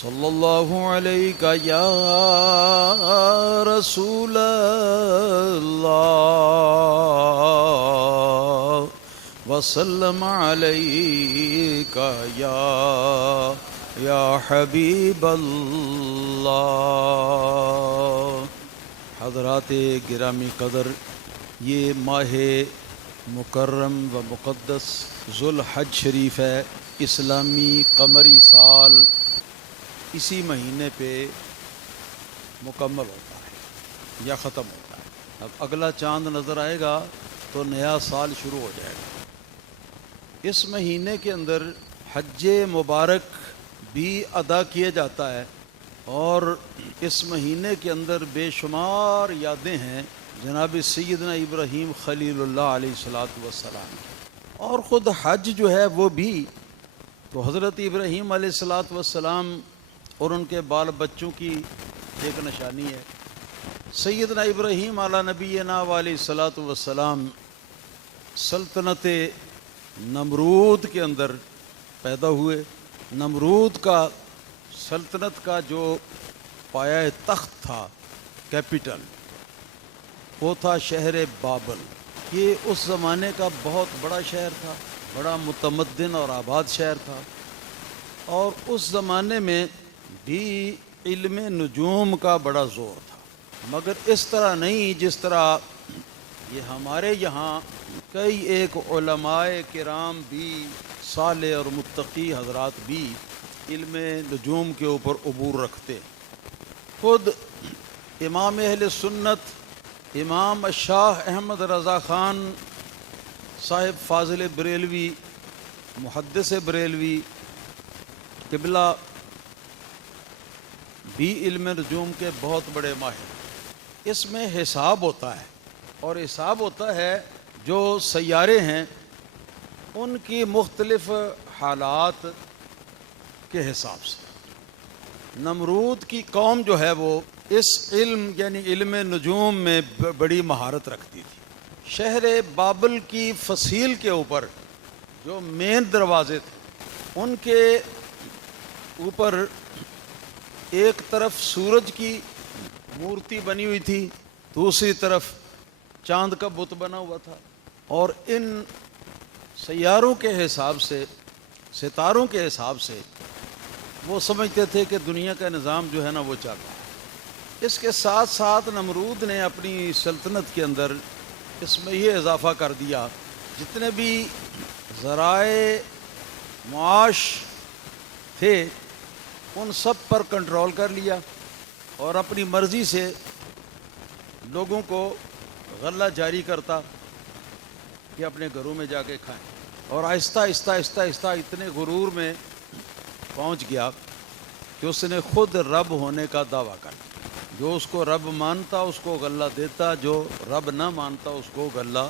صلی اللہ علیک یا رسول اللہ وسلم علیک یا حبیب اللہ۔ حضرات گرامی قدر، یہ ماہ مکرم و مقدس ذوالحج شریف ہے، اسلامی قمری سال اسی مہینے پہ مکمل ہوتا ہے یا ختم ہوتا ہے۔ اب اگلا چاند نظر آئے گا تو نیا سال شروع ہو جائے گا۔ اس مہینے کے اندر حج مبارک بھی ادا کیا جاتا ہے، اور اس مہینے کے اندر بے شمار یادیں ہیں جناب سیدنا ابراہیم خلیل اللہ علیہ السلام کی، اور خود حج جو ہے وہ بھی تو حضرت ابراہیم علیہ السلام اور ان کے بال بچوں کی ایک نشانی ہے۔ سیدنا ابراہیم علی نبینا علیہ السلام سلطنت نمرود کے اندر پیدا ہوئے۔ نمرود کا سلطنت کا جو پایہ تخت تھا، کیپٹل، وہ تھا شہر بابل۔ یہ اس زمانے کا بہت بڑا شہر تھا، بڑا متمدن اور آباد شہر تھا، اور اس زمانے میں بھی علم نجوم کا بڑا زور تھا، مگر اس طرح نہیں جس طرح یہ ہمارے یہاں کئی ایک علماء کرام بھی صالح اور متقی حضرات بھی علم نجوم کے اوپر عبور رکھتے۔ خود امام اہل سنت امام شاہ احمد رضا خان صاحب فاضل بریلوی، محدث بریلوی قبلہ، بھی علم نجوم کے بہت بڑے ماہر۔ اس میں حساب ہوتا ہے، اور حساب ہوتا ہے جو سیارے ہیں ان کی مختلف حالات کے حساب سے۔ نمرود کی قوم جو ہے وہ اس علم یعنی علم نجوم میں بڑی مہارت رکھتی تھی۔ شہر بابل کی فصیل کے اوپر جو مین دروازے تھے ان کے اوپر ایک طرف سورج کی مورتی بنی ہوئی تھی، دوسری طرف چاند کا بت بنا ہوا تھا، اور ان سیاروں کے حساب سے، ستاروں کے حساب سے وہ سمجھتے تھے کہ دنیا کا نظام جو ہے نا وہ چل رہا ہے۔ اس کے ساتھ ساتھ نمرود نے اپنی سلطنت کے اندر اس میں یہ اضافہ کر دیا، جتنے بھی ذرائع معاش تھے ان سب پر کنٹرول کر لیا، اور اپنی مرضی سے لوگوں کو غلہ جاری کرتا کہ اپنے گھروں میں جا کے کھائیں، اور آہستہ آہستہ آہستہ آہستہ اتنے غرور میں پہنچ گیا کہ اس نے خود رب ہونے کا دعویٰ کر دیا۔ جو اس کو رب مانتا اس کو غلہ دیتا، جو رب نہ مانتا اس کو غلہ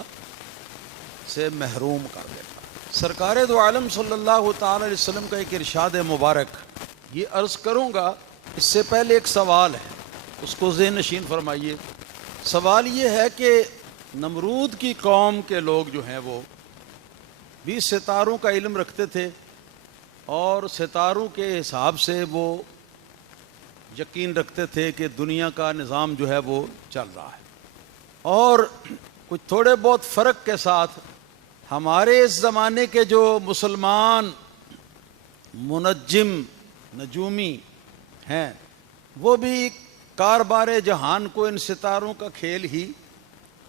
سے محروم کر دیتا۔ سرکار دو عالم صلی اللہ تعالی علیہ وسلم کا ایک ارشاد مبارک یہ عرض کروں گا، اس سے پہلے ایک سوال ہے، اس کو ذہن نشین فرمائیے۔ سوال یہ ہے کہ نمرود کی قوم کے لوگ جو ہیں وہ بھی ستاروں کا علم رکھتے تھے، اور ستاروں کے حساب سے وہ یقین رکھتے تھے کہ دنیا کا نظام جو ہے وہ چل رہا ہے، اور کچھ تھوڑے بہت فرق کے ساتھ ہمارے اس زمانے کے جو مسلمان منجم نجومی ہیں وہ بھی کاربار جہان کو ان ستاروں کا کھیل ہی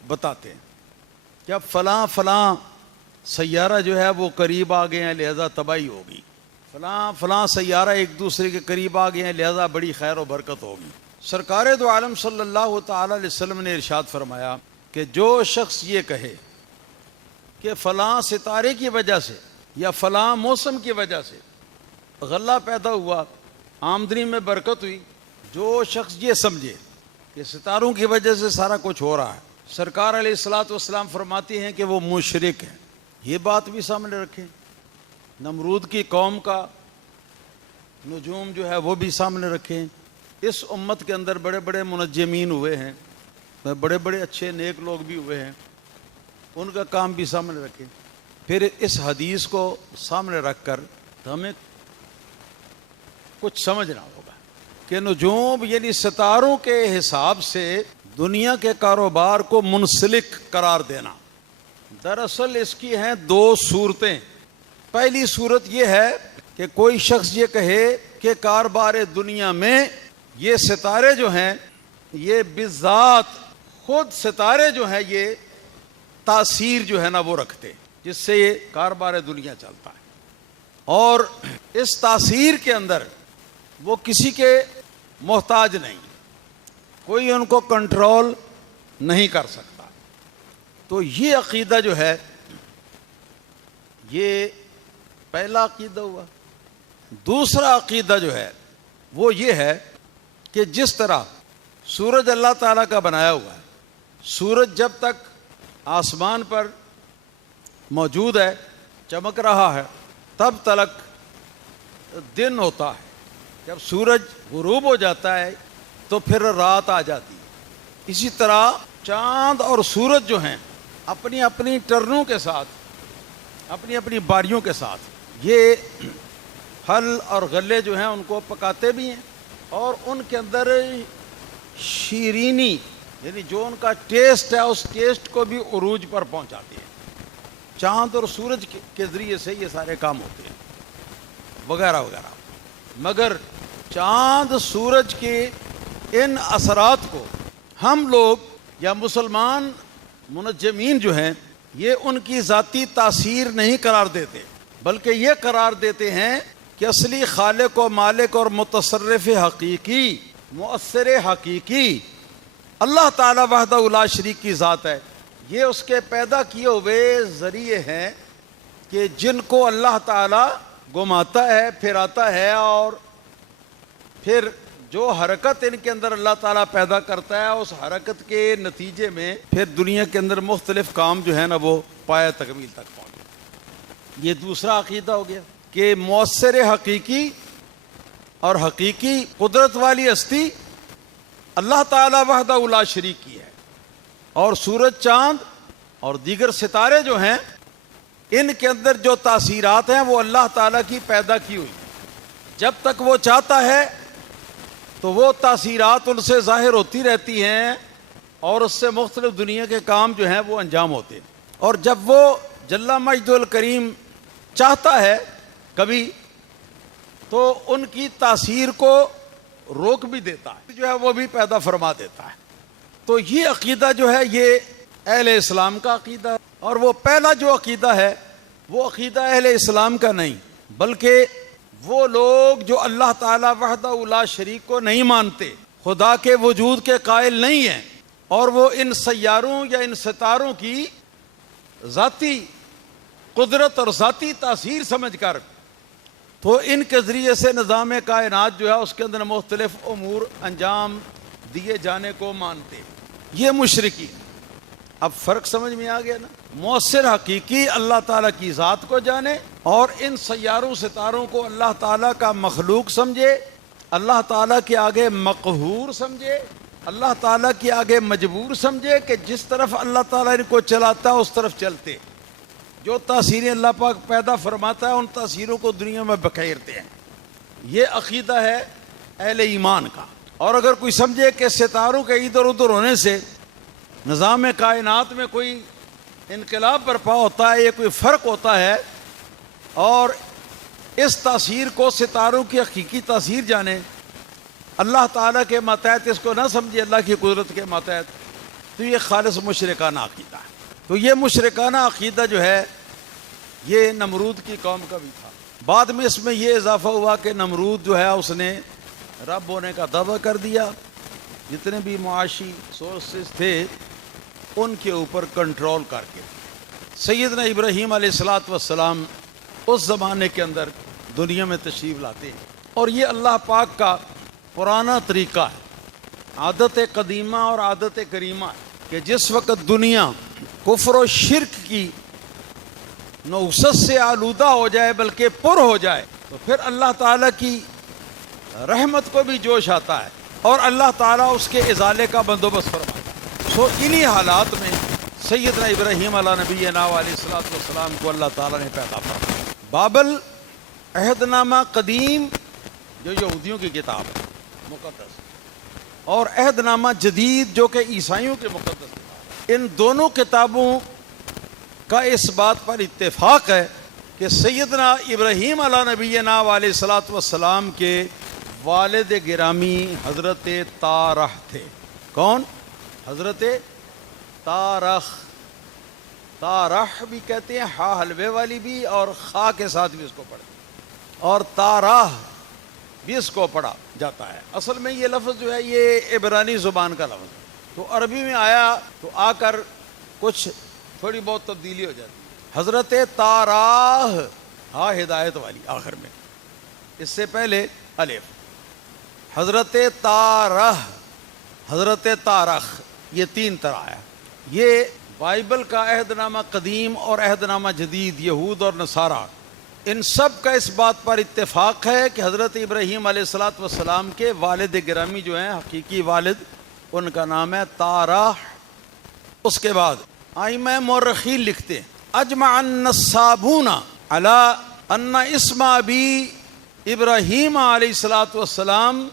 بتاتے ہیں کہ اب فلاں فلاں سیارہ جو ہے وہ قریب آ گئے ہیں لہذا تباہی ہوگی، فلاں فلاں سیارہ ایک دوسرے کے قریب آ گئے ہیں لہذا بڑی خیر و برکت ہوگی۔ سرکار دو عالم صلی اللہ تعالی علیہ وسلم نے ارشاد فرمایا کہ جو شخص یہ کہے کہ فلاں ستارے کی وجہ سے یا فلاں موسم کی وجہ سے غلہ پیدا ہوا، آمدنی میں برکت ہوئی، جو شخص یہ سمجھے کہ ستاروں کی وجہ سے سارا کچھ ہو رہا ہے، سرکار علیہ السلام فرماتی ہیں کہ وہ مشرک ہے۔ یہ بات بھی سامنے رکھیں، نمرود کی قوم کا نجوم جو ہے وہ بھی سامنے رکھیں۔ اس امت کے اندر بڑے بڑے منجمین ہوئے ہیں، بڑے بڑے اچھے نیک لوگ بھی ہوئے ہیں، ان کا کام بھی سامنے رکھیں۔ پھر اس حدیث کو سامنے رکھ کر ہمیں کچھ سمجھنا ہوگا کہ نجوم یعنی ستاروں کے حساب سے دنیا کے کاروبار کو منسلک قرار دینا. دراصل اس کی ہیں دو صورتیں. پہلی صورت یہ ہے کہ کوئی شخص یہ کہے کہ کاروبار دنیا میں یہ ستارے جو ہیں یہ بذات خود ستارے جو ہیں یہ تاثیر جو ہے نا وہ رکھتے جس سے یہ کاروبار دنیا چلتا ہے, اور اس تاثیر کے اندر وہ کسی کے محتاج نہیں, کوئی ان کو کنٹرول نہیں کر سکتا. تو یہ عقیدہ جو ہے یہ پہلا عقیدہ ہوا. دوسرا عقیدہ جو ہے وہ یہ ہے کہ جس طرح سورج اللہ تعالیٰ کا بنایا ہوا ہے, سورج جب تک آسمان پر موجود ہے چمک رہا ہے تب تک دن ہوتا ہے, جب سورج غروب ہو جاتا ہے تو پھر رات آ جاتی ہے. اسی طرح چاند اور سورج جو ہیں اپنی اپنی ٹرنوں کے ساتھ اپنی اپنی باریوں کے ساتھ یہ پھل اور غلے جو ہیں ان کو پکاتے بھی ہیں, اور ان کے اندر شیرینی یعنی جو ان کا ٹیسٹ ہے اس ٹیسٹ کو بھی عروج پر پہنچاتے ہیں. چاند اور سورج کے ذریعے سے یہ سارے کام ہوتے ہیں وغیرہ وغیرہ. مگر چاند سورج کے ان اثرات کو ہم لوگ یا مسلمان منجمین جو ہیں یہ ان کی ذاتی تاثیر نہیں قرار دیتے, بلکہ یہ قرار دیتے ہیں کہ اصلی خالق و مالک اور متصرف حقیقی مؤثر حقیقی اللہ تعالیٰ وحدہ لا شریک کی ذات ہے. یہ اس کے پیدا کیے ہوئے ذریعے ہیں کہ جن کو اللہ تعالیٰ گھماتا ہے پھراتا ہے, اور پھر جو حرکت ان کے اندر اللہ تعالیٰ پیدا کرتا ہے اس حرکت کے نتیجے میں پھر دنیا کے اندر مختلف کام جو ہے نا وہ پایہ تکمیل تک پہنچے. یہ دوسرا عقیدہ ہو گیا کہ مؤثر حقیقی اور حقیقی قدرت والی ہستی اللہ تعالیٰ وحدہ لا شریک کی ہے, اور سورج چاند اور دیگر ستارے جو ہیں ان کے اندر جو تاثیرات ہیں وہ اللہ تعالیٰ کی پیدا کی ہوئی. جب تک وہ چاہتا ہے تو وہ تاثیرات ان سے ظاہر ہوتی رہتی ہیں اور اس سے مختلف دنیا کے کام جو ہیں وہ انجام ہوتے ہیں. اور جب وہ جل مجد الکریم چاہتا ہے کبھی تو ان کی تاثیر کو روک بھی دیتا ہے, جو ہے وہ بھی پیدا فرما دیتا ہے. تو یہ عقیدہ جو ہے یہ اہل اسلام کا عقیدہ ہے, اور وہ پہلا جو عقیدہ ہے وہ عقیدہ اہل اسلام کا نہیں, بلکہ وہ لوگ جو اللہ تعالیٰ وحدہ لا شریک کو نہیں مانتے, خدا کے وجود کے قائل نہیں ہیں, اور وہ ان سیاروں یا ان ستاروں کی ذاتی قدرت اور ذاتی تاثیر سمجھ کر تو ان کے ذریعے سے نظام کائنات جو ہے اس کے اندر مختلف امور انجام دیے جانے کو مانتے. یہ مشرکی. اب فرق سمجھ میں آ گیا نا. مؤثر حقیقی اللہ تعالیٰ کی ذات کو جانے اور ان سیاروں ستاروں کو اللہ تعالیٰ کا مخلوق سمجھے, اللہ تعالیٰ کے آگے مقہور سمجھے, اللہ تعالیٰ کے آگے مجبور سمجھے کہ جس طرف اللہ تعالیٰ ان کو چلاتا ہے اس طرف چلتے. جو تاثیریں اللہ پاک پیدا فرماتا ہے ان تاثیروں کو دنیا میں بکھیرتے ہیں. یہ عقیدہ ہے اہل ایمان کا. اور اگر کوئی سمجھے کہ ستاروں کے ادھر ادھر ہونے سے نظام کائنات میں کوئی انقلاب برپا ہوتا ہے یا کوئی فرق ہوتا ہے, اور اس تاثیر کو ستاروں کی حقیقی تاثیر جانے, اللہ تعالیٰ کے ماتحت اس کو نہ سمجھے اللہ کی قدرت کے ماتحت, تو یہ خالص مشرکانہ عقیدہ ہے. تو یہ مشرکانہ عقیدہ جو ہے یہ نمرود کی قوم کا بھی تھا. بعد میں اس میں یہ اضافہ ہوا کہ نمرود جو ہے اس نے رب ہونے کا دعویٰ کر دیا, جتنے بھی معاشی سورسز تھے ان کے اوپر کنٹرول کر کے. سیدنا ابراہیم علیہ الصلاۃ والسلام اس زمانے کے اندر دنیا میں تشریف لاتے ہیں, اور یہ اللہ پاک کا پرانا طریقہ ہے, عادت قدیمہ اور عادت کریمہ, کہ جس وقت دنیا کفر و شرک کی نوست سے آلودہ ہو جائے بلکہ پر ہو جائے تو پھر اللہ تعالیٰ کی رحمت کو بھی جوش آتا ہے اور اللہ تعالیٰ اس کے ازالے کا بندوبست فرماتا ہے. سو انہی حالات میں سیدنا ابراہیم علیہ نبینا علیہ الصلوۃ والسلام کو اللہ تعالیٰ نے پیدا فرمایا. بابل عہد نامہ قدیم جو یہودیوں کی کتاب ہے مقدس، اور عہد نامہ جدید جو کہ عیسائیوں کے مقدس کتاب ہے، ان دونوں کتابوں کا اس بات پر اتفاق ہے کہ سیدنا ابراہیم علیہ نبینا علیہ الصلوۃ والسلام کے والد گرامی حضرت تارح تھے۔ کون؟ حضرت تارح۔ تارح بھی کہتے ہیں، ہا حلوے والی بھی، اور خا کے ساتھ بھی اس کو پڑھتے ہیں، اور تاراہ بھی اس کو پڑھا جاتا ہے۔ اصل میں یہ لفظ جو ہے یہ عبرانی زبان کا لفظ ہے، تو عربی میں آیا تو آ کر کچھ تھوڑی بہت تبدیلی ہو جاتی ہے۔ حضرت تاراہ، ہاں ہدایت والی آخر میں، اس سے پہلے الف۔ حضرت تارح، حضرت تارخ، یہ تین طرح آیا۔ یہ بائبل کا عہد نامہ قدیم اور عہد نامہ جدید، یہود اور نصارہ، ان سب کا اس بات پر اتفاق ہے کہ حضرت ابراہیم علیہ الصلوۃ والسلام کے والد گرامی جو ہیں، حقیقی والد، ان کا نام ہے تارح۔ اس کے بعد ائمہ مورخین لکھتے ہیں اجمع النسابون علی ان اسم ابی ابراہیم علیہ الصلوۃ والسلام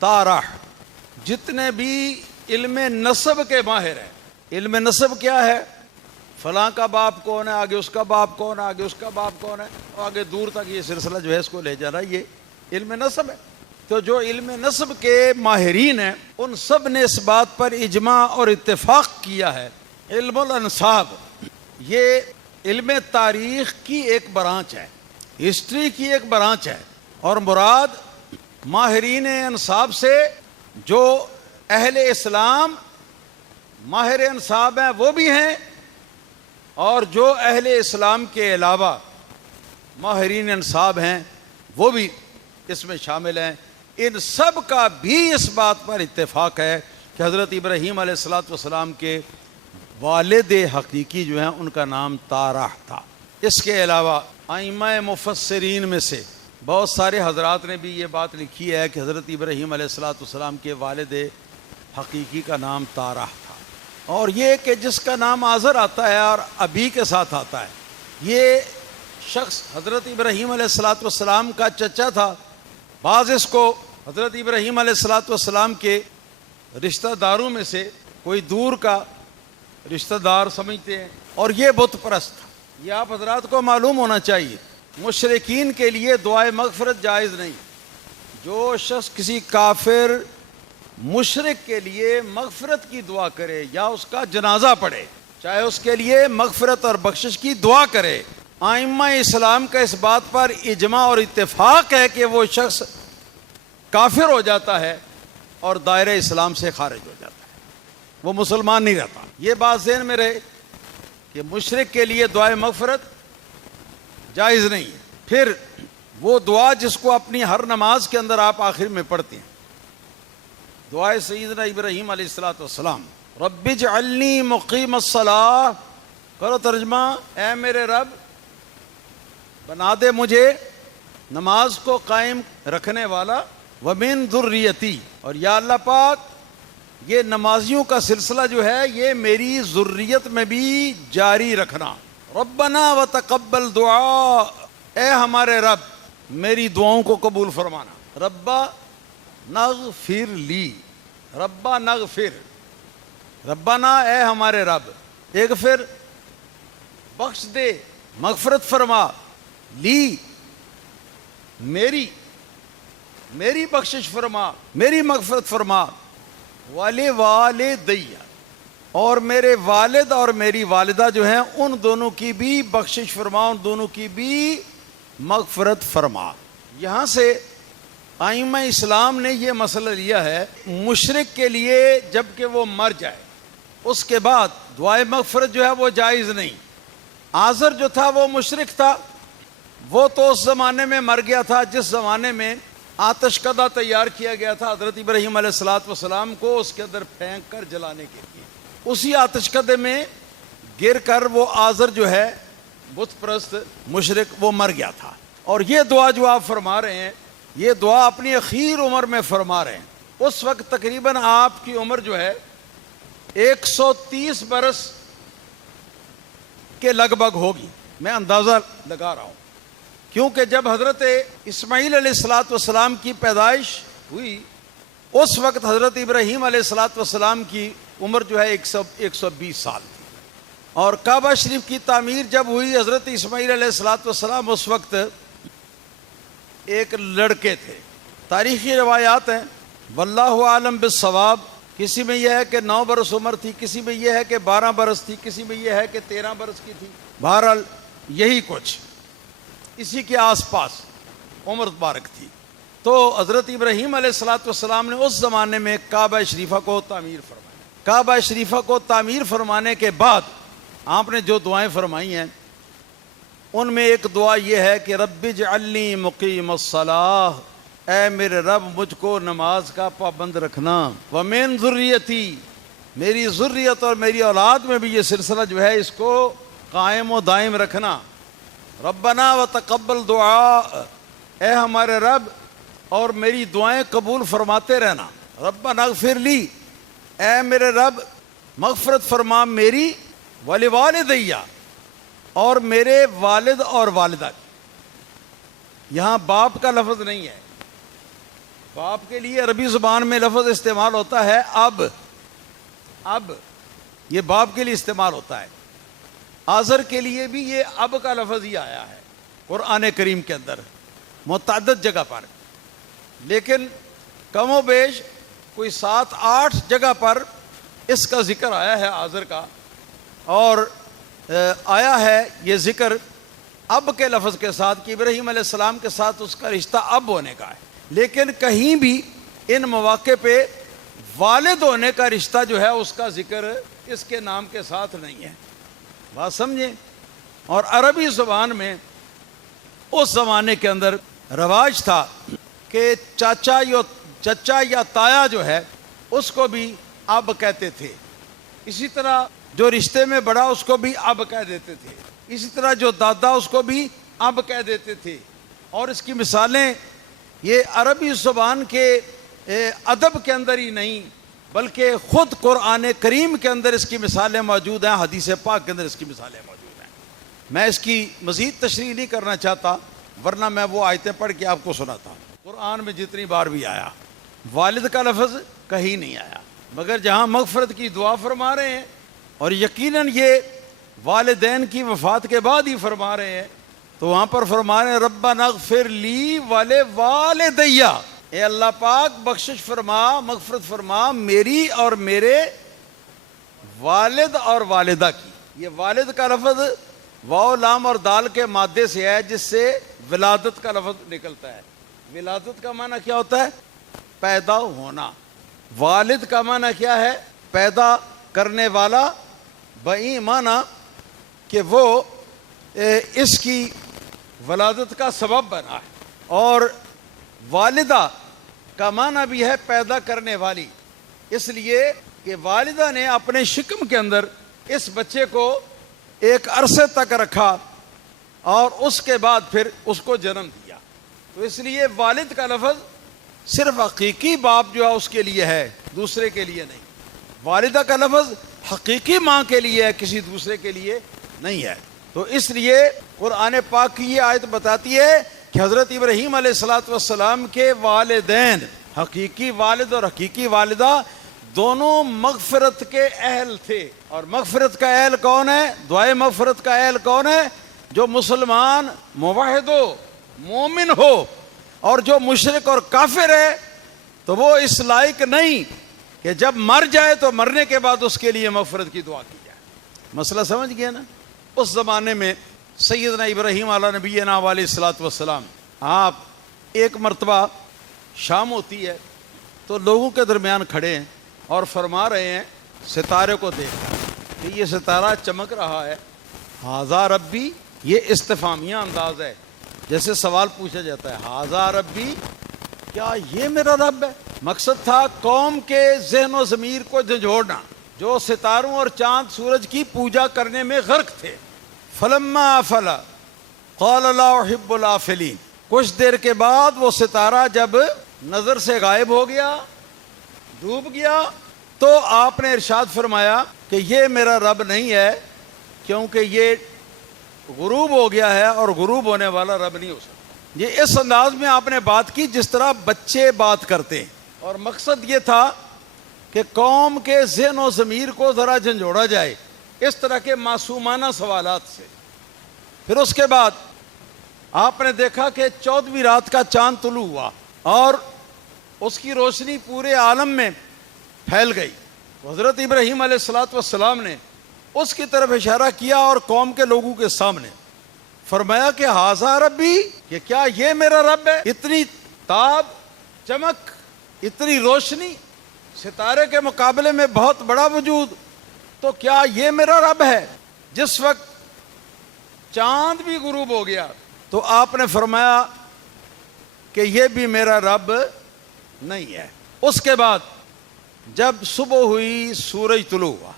تارح۔ جتنے بھی علم نسب کے ماہر ہیں، علم نسب کیا ہے؟ فلاں کا باپ کون ہے، آگے اس کا باپ کون ہے، آگے اس کا باپ کون ہے، اور آگے دور تک یہ سلسلہ جو ہے اس کو لے جا رہا ہے، یہ علم نسب ہے۔ تو جو علم نسب کے ماہرین ہیں ان سب نے اس بات پر اجماع اور اتفاق کیا ہے۔ علم الانساب یہ علم تاریخ کی ایک برانچ ہے، ہسٹری کی ایک برانچ ہے، اور مراد ماہرین انساب سے جو اہل اسلام ماہر انساب ہیں وہ بھی ہیں، اور جو اہل اسلام کے علاوہ ماہرین انساب ہیں وہ بھی اس میں شامل ہیں۔ ان سب کا بھی اس بات پر اتفاق ہے کہ حضرت ابراہیم علیہ الصلوۃ والسلام کے والد حقیقی جو ہیں ان کا نام تارح تھا۔ اس کے علاوہ ائمہ مفسرین میں سے بہت سارے حضرات نے بھی یہ بات لکھی ہے کہ حضرت ابراہیم علیہ الصلوۃ والسلام کے والد حقیقی کا نام تارح تھا، اور یہ کہ جس کا نام آذر آتا ہے اور ابی کے ساتھ آتا ہے، یہ شخص حضرت ابراہیم علیہ الصلوۃ والسلام کا چچا تھا۔ بعض اس کو حضرت ابراہیم علیہ الصلوۃ والسلام کے رشتہ داروں میں سے کوئی دور کا رشتہ دار سمجھتے ہیں، اور یہ بت پرست تھا۔ یہ آپ حضرات کو معلوم ہونا چاہیے، مشرکین کے لیے دعائے مغفرت جائز نہیں۔ جو شخص کسی کافر مشرک کے لیے مغفرت کی دعا کرے یا اس کا جنازہ پڑھے، چاہے اس کے لیے مغفرت اور بخشش کی دعا کرے، ائمہ اسلام کا اس بات پر اجماع اور اتفاق ہے کہ وہ شخص کافر ہو جاتا ہے اور دائرہ اسلام سے خارج ہو جاتا ہے، وہ مسلمان نہیں رہتا۔ یہ بات ذہن میں رہے کہ مشرک کے لیے دعائے مغفرت جائز نہیں ہے۔ پھر وہ دعا جس کو اپنی ہر نماز کے اندر آپ آخر میں پڑھتے ہیں، دعائے سیدنا ابراہیم علیہ الصلوۃ والسلام، رب اجعلنی مقیم الصلاۃ، کرو ترجمہ، اے میرے رب بنا دے مجھے نماز کو قائم رکھنے والا، ومن ذریتی، اور یا اللہ پاک یہ نمازیوں کا سلسلہ جو ہے یہ میری ذریت میں بھی جاری رکھنا۔ ربنا وتقبل دعا، اے ہمارے رب میری دعاؤں کو قبول فرمانا۔ ربا نغفر لی، ربا نغفر، ربنا اے ہمارے رب، اغفر بخش دے، مغفرت فرما، لی میری بخشش فرما، میری مغفرت فرما، والے والدیہ، اور میرے والد اور میری والدہ جو ہیں ان دونوں کی بھی بخشش فرما، ان دونوں کی بھی مغفرت فرما۔ یہاں سے ائمہ اسلام نے یہ مسئلہ لیا ہے، مشرک کے لیے جب کہ وہ مر جائے اس کے بعد دعائے مغفرت جو ہے وہ جائز نہیں۔ آزر جو تھا وہ مشرک تھا، وہ تو اس زمانے میں مر گیا تھا جس زمانے میں آتش کدہ تیار کیا گیا تھا حضرت ابراہیم علیہ الصلوۃ والسلام کو اس کے اندر پھینک کر جلانے کے لیے۔ اسی آتش کدے میں گر کر وہ آزر جو ہے بت پرست مشرک وہ مر گیا تھا۔ اور یہ دعا جو آپ فرما رہے ہیں، یہ دعا اپنی اخیر عمر میں فرما رہے ہیں۔ اس وقت تقریباً آپ کی عمر جو ہے 130 برس کے لگ بھگ ہوگی، میں اندازہ لگا رہا ہوں کیونکہ جب حضرت اسماعیل علیہ السلام کی پیدائش ہوئی اس وقت حضرت ابراہیم علیہ السلام کی عمر جو ہے 120 سال تھی، اور کعبہ شریف کی تعمیر جب ہوئی حضرت اسماعیل علیہ السلام اس وقت ایک لڑکے تھے۔ تاریخی روایات ہیں، واللہ عالم بالصواب، کسی میں یہ ہے کہ 9 برس عمر تھی، کسی میں یہ ہے کہ 12 برس تھی، کسی میں یہ ہے کہ 13 برس کی تھی، بہرحال یہی کچھ اسی کے آس پاس عمر مبارک تھی۔ تو حضرت ابراہیم علیہ السلام نے اس زمانے میں کعبہ شریفہ کو تعمیر فرمایا۔ کعبہ شریفہ کو تعمیر فرمانے کے بعد آپ نے جو دعائیں فرمائی ہیں ان میں ایک دعا یہ ہے کہ رب اجعلنی مقیم الصلاۃ، اے میرے رب مجھ کو نماز کا پابند رکھنا، ومن ذریتی، میری ذریت اور میری اولاد میں بھی یہ سلسلہ جو ہے اس کو قائم و دائم رکھنا۔ ربنا وتقبل دعا، اے ہمارے رب اور میری دعائیں قبول فرماتے رہنا۔ ربنا اغفر لی، اے میرے رب مغفرت فرما میری، ولوالدیہ، اور میرے والد اور والدہ کی۔ یہاں باپ کا لفظ نہیں ہے، باپ کے لیے عربی زبان میں لفظ استعمال ہوتا ہے اب، یہ باپ کے لیے استعمال ہوتا ہے۔ آزر کے لیے بھی یہ اب کا لفظ ہی آیا ہے قرآن کریم کے اندر متعدد جگہ پر، لیکن کم و بیش کوئی 7-8 جگہ پر اس کا ذکر آیا ہے آزر کا، اور آیا ہے یہ ذکر اب کے لفظ کے ساتھ کہ ابراہیم علیہ السلام کے ساتھ اس کا رشتہ اب ہونے کا ہے، لیکن کہیں بھی ان مواقع پہ والد ہونے کا رشتہ جو ہے اس کا ذکر اس کے نام کے ساتھ نہیں ہے۔ بات سمجھیں؟ اور عربی زبان میں اس زمانے کے اندر رواج تھا کہ چچا یا تایا جو ہے اس کو بھی اب کہتے تھے، اسی طرح جو رشتے میں بڑا اس کو بھی اب کہہ دیتے تھے، اسی طرح جو دادا اس کو بھی اب کہہ دیتے تھے۔ اور اس کی مثالیں یہ عربی زبان کے ادب کے اندر ہی نہیں بلکہ خود قرآن کریم کے اندر اس کی مثالیں موجود ہیں، حدیث پاک کے اندر اس کی مثالیں موجود ہیں۔ میں اس کی مزید تشریح نہیں کرنا چاہتا، ورنہ میں وہ آیتیں پڑھ کے آپ کو سناتا۔ قرآن میں جتنی بار بھی آیا والد کا لفظ کہیں نہیں آیا، مگر جہاں مغفرت کی دعا فرما رہے ہیں، اور یقیناً یہ والدین کی وفات کے بعد ہی فرما رہے ہیں، تو وہاں پر فرما رہے ہیں ربنا اغفر لی ولوالدیہ، اے اللہ پاک بخشش فرما، مغفرت فرما میری اور میرے والد اور والدہ کی۔ یہ والد کا لفظ واو لام اور دال کے مادے سے ہے جس سے ولادت کا لفظ نکلتا ہے۔ ولادت کا معنی کیا ہوتا ہے؟ پیدا ہونا۔ والد کا معنی کیا ہے؟ پیدا کرنے والا، بئی معنی کہ وہ اس کی ولادت کا سبب بنا ہے، اور والدہ کا معنی بھی ہے پیدا کرنے والی، اس لیے کہ والدہ نے اپنے شکم کے اندر اس بچے کو ایک عرصے تک رکھا اور اس کے بعد پھر اس کو جنم دیا، تو اس لیے والد کا لفظ صرف حقیقی باپ جو ہے اس کے لیے ہے، دوسرے کے لیے نہیں۔ والدہ کا لفظ حقیقی ماں کے لیے ہے، کسی دوسرے کے لیے نہیں ہے۔ تو اس لیے قرآن پاک کی یہ آیت بتاتی ہے کہ حضرت ابراہیم علیہ السلام کے والدین، حقیقی والد اور حقیقی والدہ، دونوں مغفرت کے اہل تھے۔ اور مغفرت کا اہل کون ہے؟ دعائے مغفرت کا اہل کون ہے؟ جو مسلمان موحد ہو، مومن ہو، اور جو مشرک اور کافر ہے تو وہ اس لائق نہیں کہ جب مر جائے تو مرنے کے بعد اس کے لیے مغفرت کی دعا کی جائے۔ مسئلہ سمجھ گیا نا؟ اس زمانے میں سیدنا ابراہیم علیہ نبینا علیہ الصلوۃ والسلام، آپ ایک مرتبہ شام ہوتی ہے تو لوگوں کے درمیان کھڑے ہیں اور فرما رہے ہیں ستارے کو دیکھ کر کہ یہ ستارہ چمک رہا ہے، ھذا ربی، یہ استفہامیہ انداز ہے، جیسے سوال پوچھا جاتا ہے ھذا ربی، کیا یہ میرا رب ہے؟ مقصد تھا قوم کے ذہن و ضمیر کو جھنجھوڑنا، جو ستاروں اور چاند سورج کی پوجا کرنے میں غرق تھے۔ فلما افل قال لا احب الافلین، کچھ دیر کے بعد وہ ستارہ جب نظر سے غائب ہو گیا، ڈوب گیا، تو آپ نے ارشاد فرمایا کہ یہ میرا رب نہیں ہے، کیونکہ یہ غروب ہو گیا ہے اور غروب ہونے والا رب نہیں ہو سکتا۔ یہ اس انداز میں آپ نے بات کی جس طرح بچے بات کرتے ہیں، اور مقصد یہ تھا کہ قوم کے ذہن و ضمیر کو ذرا جھنجھوڑا جائے اس طرح کے معصومانہ سوالات سے۔ پھر اس کے بعد آپ نے دیکھا کہ 14ویں رات کا چاند طلوع ہوا اور اس کی روشنی پورے عالم میں پھیل گئی۔ حضرت ابراہیم علیہ السلام نے اس کی طرف اشارہ کیا اور قوم کے لوگوں کے سامنے فرمایا کہ ھذا ربی، کہ کیا یہ میرا رب ہے؟ اتنی تاب، چمک، اتنی روشنی، ستارے کے مقابلے میں بہت بڑا وجود، تو کیا یہ میرا رب ہے؟ جس وقت چاند بھی غروب ہو گیا تو آپ نے فرمایا کہ یہ بھی میرا رب نہیں ہے۔ اس کے بعد جب صبح ہوئی، سورج طلوع ہوا،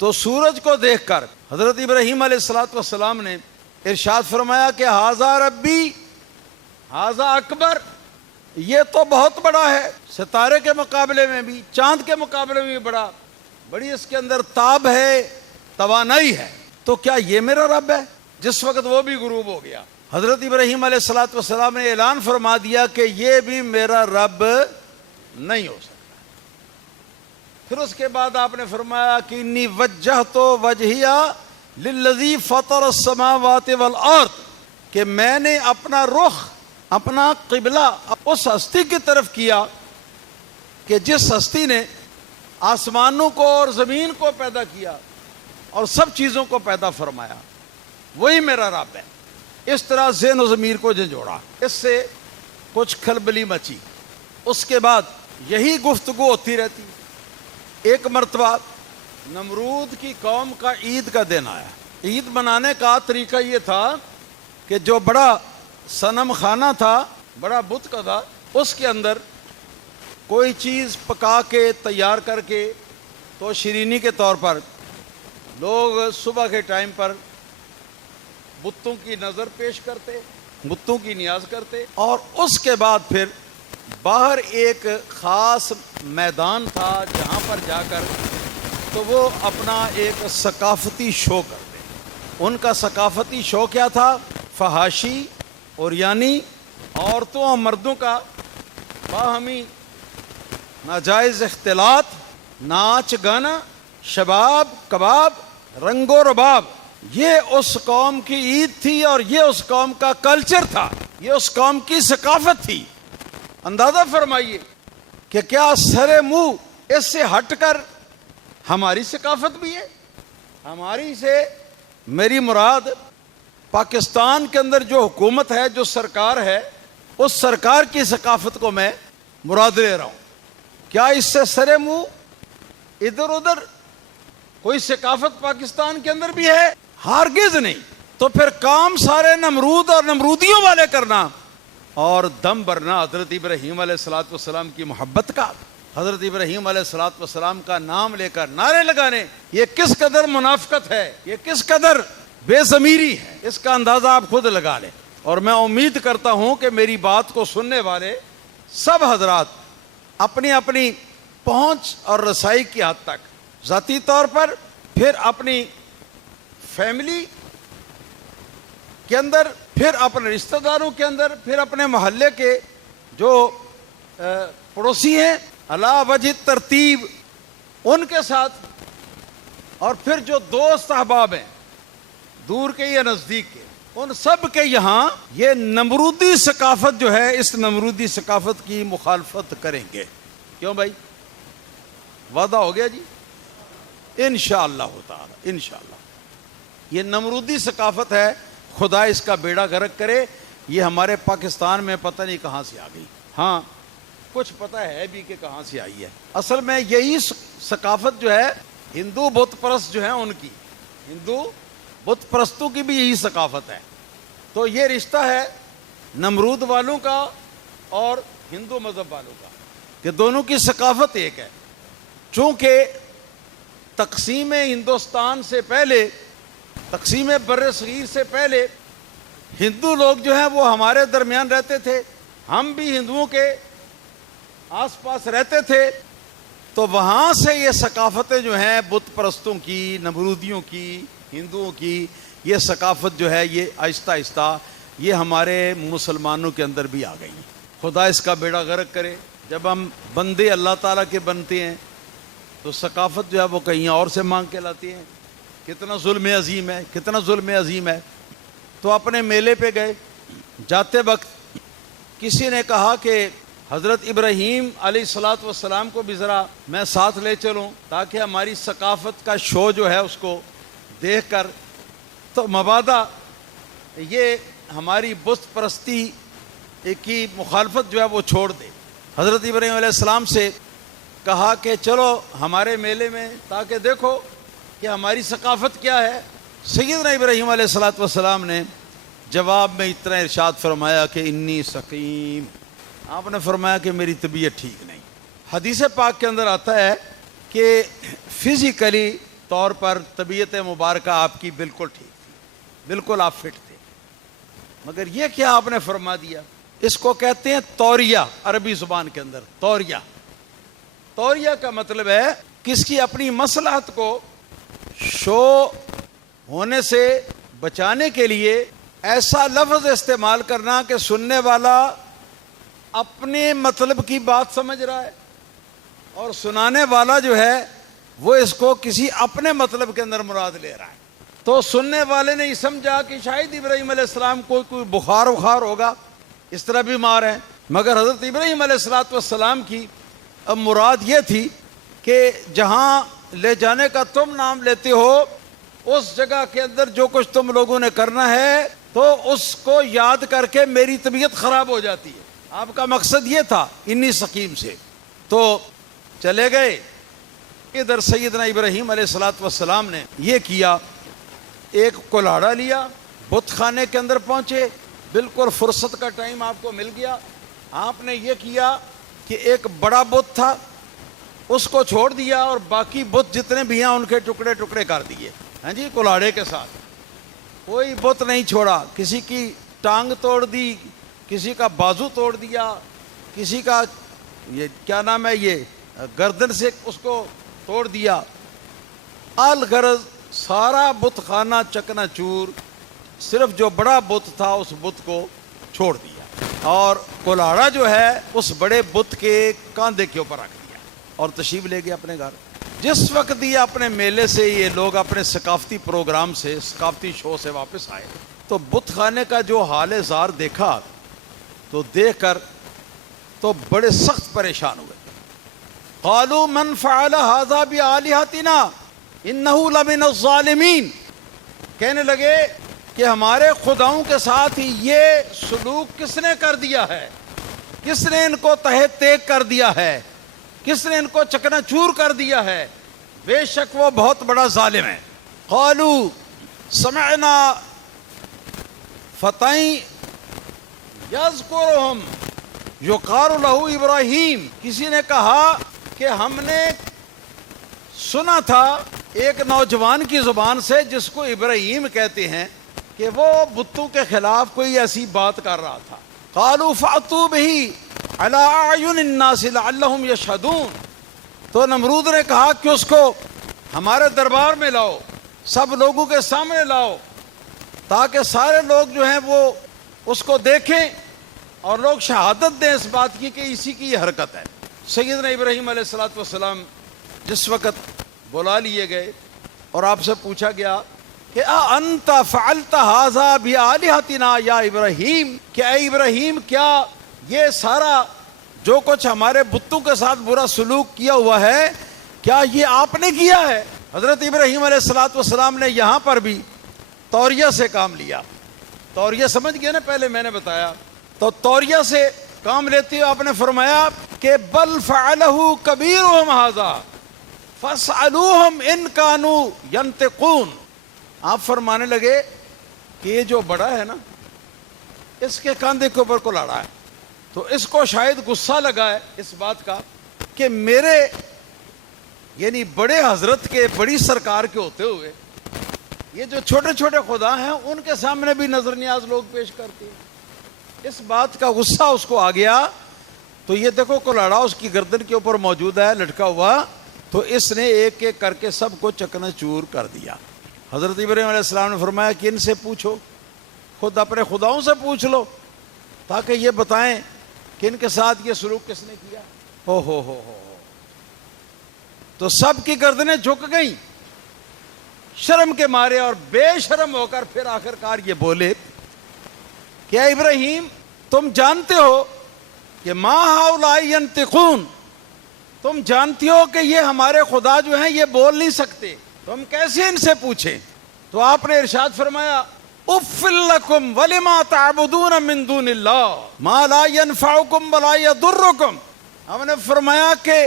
تو سورج کو دیکھ کر حضرت ابراہیم علیہ السلام نے ارشاد فرمایا کہ ھذا ربی ھذا اکبر، یہ تو بہت بڑا ہے، ستارے کے مقابلے میں بھی، چاند کے مقابلے میں بھی بڑی اس کے اندر تاب ہے، توانائی ہے، تو کیا یہ میرا رب ہے؟ جس وقت وہ بھی غروب ہو گیا، حضرت ابراہیم علیہ السلام نے اعلان فرما دیا کہ یہ بھی میرا رب نہیں ہو سکتا۔ پھر اس کے بعد آپ نے فرمایا کہ انی وجہت وجہی للذی فطر السماوات والارض، کہ میں نے اپنا رخ، اپنا قبلہ اس ہستی کی طرف کیا کہ جس ہستی نے آسمانوں کو اور زمین کو پیدا کیا اور سب چیزوں کو پیدا فرمایا، وہی میرا رب ہے۔ اس طرح ذہن و ضمیر کو جھنجھوڑا، اس سے کچھ کھلبلی مچی۔ اس کے بعد یہی گفتگو ہوتی رہتی۔ ایک مرتبہ نمرود کی قوم کا عید کا دن آیا۔ عید منانے کا طریقہ یہ تھا کہ جو بڑا صنم خانہ تھا، بڑا بت کا تھا، اس کے اندر کوئی چیز پکا کے تیار کر کے تو شیرینی کے طور پر لوگ صبح کے ٹائم پر بتوں کی نظر پیش کرتے، بتوں کی نیاز کرتے، اور اس کے بعد پھر باہر ایک خاص میدان تھا جہاں پر جا کر تو وہ اپنا ایک ثقافتی شو کرتے۔ ان کا ثقافتی شو کیا تھا؟ فحاشی اور یعنی عورتوں اور مردوں کا باہمی ناجائز اختلاط، ناچ گانا، شباب کباب، رنگ و رباب، یہ اس قوم کی عید تھی اور یہ اس قوم کا کلچر تھا، یہ اس قوم کی ثقافت تھی۔ اندازہ فرمائیے کہ کیا سرے منہ اس سے ہٹ کر ہماری ثقافت بھی ہے؟ ہماری سے میری مراد پاکستان کے اندر جو حکومت ہے، جو سرکار ہے، اس سرکار کی ثقافت کو میں مراد لے رہا ہوں۔ کیا اس سے سرے منہ ادھر ادھر کوئی ثقافت پاکستان کے اندر بھی ہے؟ ہرگز نہیں۔ تو پھر کام سارے نمرود اور نمرودیوں والے کرنا اور دم بھرنا حضرت ابراہیم علیہ السلام کی محبت کا، حضرت ابراہیم علیہ السلام کا نام لے کر نعرے لگانے، یہ کس قدر منافقت ہے، یہ کس قدر بے ضمیری ہے، اس کا اندازہ آپ خود لگا لیں۔ اور میں امید کرتا ہوں کہ میری بات کو سننے والے سب حضرات اپنی اپنی پہنچ اور رسائی کی حد تک، ذاتی طور پر، پھر اپنی فیملی کے اندر، پھر اپنے رشتہ داروں کے اندر، پھر اپنے محلے کے جو پڑوسی ہیں علی وجہ ترتیب ان کے ساتھ، اور پھر جو دوست احباب ہیں دور کے یا نزدیک کے، ان سب کے یہاں یہ نمرودی ثقافت جو ہے، اس نمرودی ثقافت کی مخالفت کریں گے۔ کیوں بھائی؟ وعدہ ہو گیا جی؟ انشاءاللہ تعالی، انشاءاللہ۔ یہ نمرودی ثقافت ہے، خدا اس کا بیڑا غرق کرے۔ یہ ہمارے پاکستان میں پتہ نہیں کہاں سے آ گئی، ہاں کچھ پتہ ہے بھی کہ کہاں سے آئی ہے۔ اصل میں یہی ثقافت جو ہے ہندو بت پرست جو ہیں ان کی، ہندو بت پرستوں کی بھی یہی ثقافت ہے۔ تو یہ رشتہ ہے نمرود والوں کا اور ہندو مذہب والوں کا، کہ دونوں کی ثقافت ایک ہے۔ چونکہ تقسیم ہندوستان سے پہلے، تقسیم بر صغیر سے پہلے ہندو لوگ جو ہیں وہ ہمارے درمیان رہتے تھے، ہم بھی ہندوؤں کے آس پاس رہتے تھے، تو وہاں سے یہ ثقافتیں جو ہیں بت پرستوں کی، نمرودیوں کی، ہندوؤں کی، یہ ثقافت جو ہے یہ آہستہ آہستہ یہ ہمارے مسلمانوں کے اندر بھی آ گئی ہے۔ خدا اس کا بیڑا غرق کرے۔ جب ہم بندے اللہ تعالیٰ کے بنتے ہیں تو ثقافت جو ہے وہ کہیں اور سے مانگ کے لاتی ہیں۔ کتنا ظلم عظیم ہے، کتنا ظلم عظیم ہے۔ تو اپنے میلے پہ گئے، جاتے وقت کسی نے کہا کہ حضرت ابراہیم علیہ الصلاۃ والسلام کو بھی ذرا میں ساتھ لے چلوں تاکہ ہماری ثقافت کا شو جو ہے اس کو دیکھ کر تو مبادا یہ ہماری بت پرستی کی مخالفت جو ہے وہ چھوڑ دے۔ حضرت ابراہیم علیہ السلام سے کہا کہ چلو ہمارے میلے میں تاکہ دیکھو کہ ہماری ثقافت کیا ہے۔ سیدنا ابراہیم علیہ الصلاۃ والسلام نے جواب میں اتنا ارشاد فرمایا کہ انی سقیم، آپ نے فرمایا کہ میری طبیعت ٹھیک نہیں۔ حدیث پاک کے اندر آتا ہے کہ فزیکلی طور پر طبیعت مبارکہ آپ کی بالکل ٹھیک تھی، بالکل آپ فٹ تھے، مگر یہ کیا آپ نے فرما دیا؟ اس کو کہتے ہیں توریہ، عربی زبان کے اندر توریہ۔ توریہ کا مطلب ہے کس کی اپنی مصلحت کو شو ہونے سے بچانے کے لیے ایسا لفظ استعمال کرنا کہ سننے والا اپنے مطلب کی بات سمجھ رہا ہے اور سنانے والا جو ہے وہ اس کو کسی اپنے مطلب کے اندر مراد لے رہا ہے۔ تو سننے والے نے یہ سمجھا کہ شاید ابراہیم علیہ السلام کو کوئی بخار ہوگا، اس طرح بیمار ہیں، مگر حضرت ابراہیم علیہ السلام کی اب مراد یہ تھی کہ جہاں لے جانے کا تم نام لیتے ہو اس جگہ کے اندر جو کچھ تم لوگوں نے کرنا ہے تو اس کو یاد کر کے میری طبیعت خراب ہو جاتی ہے۔ آپ کا مقصد یہ تھا انی سقیم سے۔ تو چلے گئے، ادھر سیدنا ابراہیم علیہ السلام نے یہ کیا، ایک کلاڑا لیا، بت خانے کے اندر پہنچے، بالکل فرصت کا ٹائم آپ کو مل گیا۔ آپ نے یہ کیا کہ ایک بڑا بت تھا اس کو چھوڑ دیا اور باقی بت جتنے بھی ہیں ان کے ٹکڑے ٹکڑے کر دیے، ہاں جی، کلاڑے کے ساتھ۔ کوئی بت نہیں چھوڑا، کسی کی ٹانگ توڑ دی، کسی کا بازو توڑ دیا، کسی کا یہ کیا نام ہے یہ گردن سے اس کو توڑ دیا۔ الغرض سارا بت خانہ چکنا چور، صرف جو بڑا بت تھا اس بت کو چھوڑ دیا اور کلاڑا جو ہے اس بڑے بت کے کاندھے کے اوپر رکھ دیا اور تشریف لے گیا اپنے گھر۔ جس وقت یہ اپنے میلے سے یہ لوگ اپنے ثقافتی پروگرام سے، ثقافتی شو سے واپس آئے تو بت خانے کا جو حال زار دیکھا تو دیکھ کر تو بڑے سخت پریشان ہوئے۔ قالوا من فعل هذا بآلهتنا انه لمن الظالمین، کہنے لگے کہ ہمارے خداؤں کے ساتھ یہ سلوک کس نے کر دیا ہے، کس نے ان کو تہہ تیگ کر دیا ہے، کس نے ان کو چکنا چور کر دیا ہے، بے شک وہ بہت بڑا ظالم ہے۔ قالوا سمعنا فتى یذکرہم یقال لہ ابراہیم، کسی نے کہا کہ ہم نے سنا تھا ایک نوجوان کی زبان سے جس کو ابراہیم کہتے ہیں کہ وہ بتوں کے خلاف کوئی ایسی بات کر رہا تھا۔ قالوا فأتوا بہ علی اعین الناس لعلہم یشہدون، تو نمرود نے کہا کہ اس کو ہمارے دربار میں لاؤ، سب لوگوں کے سامنے لاؤ تاکہ سارے لوگ جو ہیں وہ اس کو دیکھیں اور لوگ شہادت دیں اس بات کی کہ اسی کی یہ حرکت ہے۔ سیدنا ابراہیم علیہ السلام جس وقت بلا لیے گئے اور آپ سے پوچھا گیا کہ انت فعلت ھذا بآلہتنا یا ابراہیم، کہ اے ابراہیم کیا یہ سارا جو کچھ ہمارے بتوں کے ساتھ برا سلوک کیا ہوا ہے کیا یہ آپ نے کیا ہے؟ حضرت ابراہیم علیہ السلام نے یہاں پر بھی توریہ سے کام لیا۔ توریہ سمجھ گئے نا، پہلے میں نے بتایا، تو توریہ سے کام لیتے ہوئے آپ نے فرمایا کہ بل فعلہ کبیرہم ھذا فاسألوہم ان کانوا ینطقون۔ آپ فرمانے لگے کہ یہ جو بڑا ہے نا اس کے کاندھے کے اوپر کلاڑا ہے، تو اس کو شاید غصہ لگا ہے اس بات کا کہ میرے یعنی بڑے حضرت کے، بڑی سرکار کے ہوتے ہوئے یہ جو چھوٹے چھوٹے خدا ہیں ان کے سامنے بھی نظر نیاز لوگ پیش کرتے ہیں۔ اس بات کا غصہ اس کو آ گیا، تو یہ دیکھو کلاڑا اس کی گردن کے اوپر موجود ہے لٹکا ہوا، تو اس نے ایک ایک کر کے سب کو چکنا چور کر دیا۔ حضرت ابراہیم علیہ السلام نے فرمایا کہ ان سے پوچھو، خود اپنے خداؤں سے پوچھ لو تاکہ یہ بتائیں کہ ان کے ساتھ یہ سلوک کس نے کیا۔ ہو تو سب کی گردنیں جھک گئیں شرم کے مارے، اور بے شرم ہو کر پھر آخر کار یہ بولے کہ اے ابراہیم، تم جانتے ہو کہ ما ہؤلاء ینطقون، تم جانتی ہو کہ یہ ہمارے خدا جو ہیں یہ بول نہیں سکتے، تم کیسے ان سے پوچھیں؟ تو آپ نے ارشاد فرمایا اف لکم ولما تعبدون من دون اللہ ما لا ینفعکم ولا یضرکم، ہم نے فرمایا کہ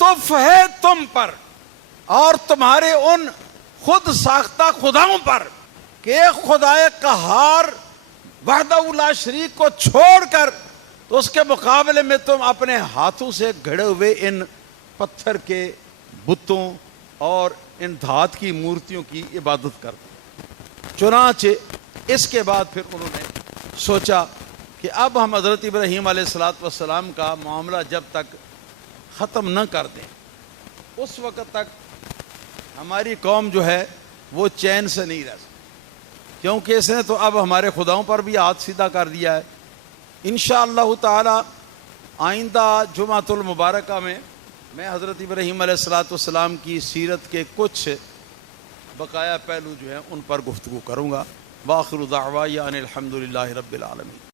تف ہے تم پر اور تمہارے ان خود ساختہ خداؤں پر کہ ایک خدائے قہار وحدہ لا شریک کو چھوڑ کر تو اس کے مقابلے میں تم اپنے ہاتھوں سے گھڑے ہوئے ان پتھر کے بتوں اور ان دھات کی مورتیوں کی عبادت کرتے۔ چنانچہ اس کے بعد پھر انہوں نے سوچا کہ اب ہم حضرت ابراہیم علیہ السلام کا معاملہ جب تک ختم نہ کر دیں اس وقت تک ہماری قوم جو ہے وہ چین سے نہیں رہ سکتی، کیونکہ اس نے تو اب ہمارے خداؤں پر بھی ہاتھ سیدھا کر دیا ہے۔ انشاءاللہ تعالی آئندہ جمعۃ المبارکہ میں حضرت ابراہیم علیہ السلام کی سیرت کے کچھ بقایا پہلو جو ہیں ان پر گفتگو کروں گا۔ وآخر دعوانا ان الحمد للہ رب العالمین۔